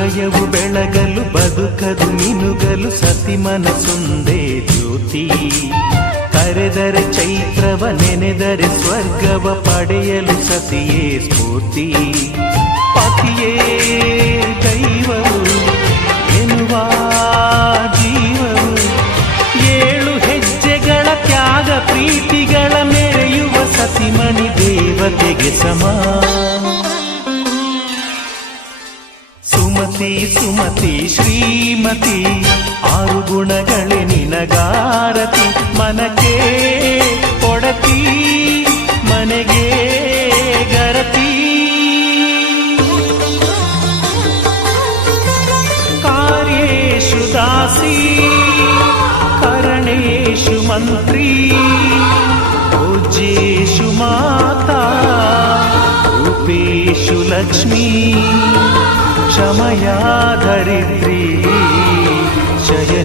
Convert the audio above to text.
ಹೃದಯವು ಬೆಳಗಲು ಬದುಕದು ಮಿನುಗಲು ಸತಿ ಮನಸೊಂದೇ ಜ್ಯೋತಿ. ಕರೆದರೆ ಚೈತ್ರವ ನೆನೆದರೆ ಸ್ವರ್ಗವ ಪಡೆಯಲು ಸತಿಯೇ ಸ್ಫೂರ್ತಿ. ಪತಿಯೇ ದೈವವು ಎನ್ನುವ ಜೀವವು, 7 ಹೆಜ್ಜೆಗಳ ತ್ಯಾಗ ಪ್ರೀತಿಗಳ ಮೆರೆಯುವ ಸತಿಮಣಿ ದೇವತೆಗೆ ಸಮ. ಸುಮತಿ ಸುಮತಿ ಶ್ರೀಮತಿ 6 ಗುಣಗಳೇ ನಿನಗಾರತಿ. ಮನಕ್ಕೆ ಕೊಡತಿ ಮನೆಗೆ ಗರತಿ. ಕಾರ್ಯೇಷು ದಾಸಿ ಕರಣೇಷು ಮಂತ್ರಿ. ಪೂಜ್ಯೇಷು ಮಾತಾ ರೂಪೇಷು ಲಕ್ಷ್ಮೀ. ಕ್ಷಮಯಾ ಧರಿತ್ರಿ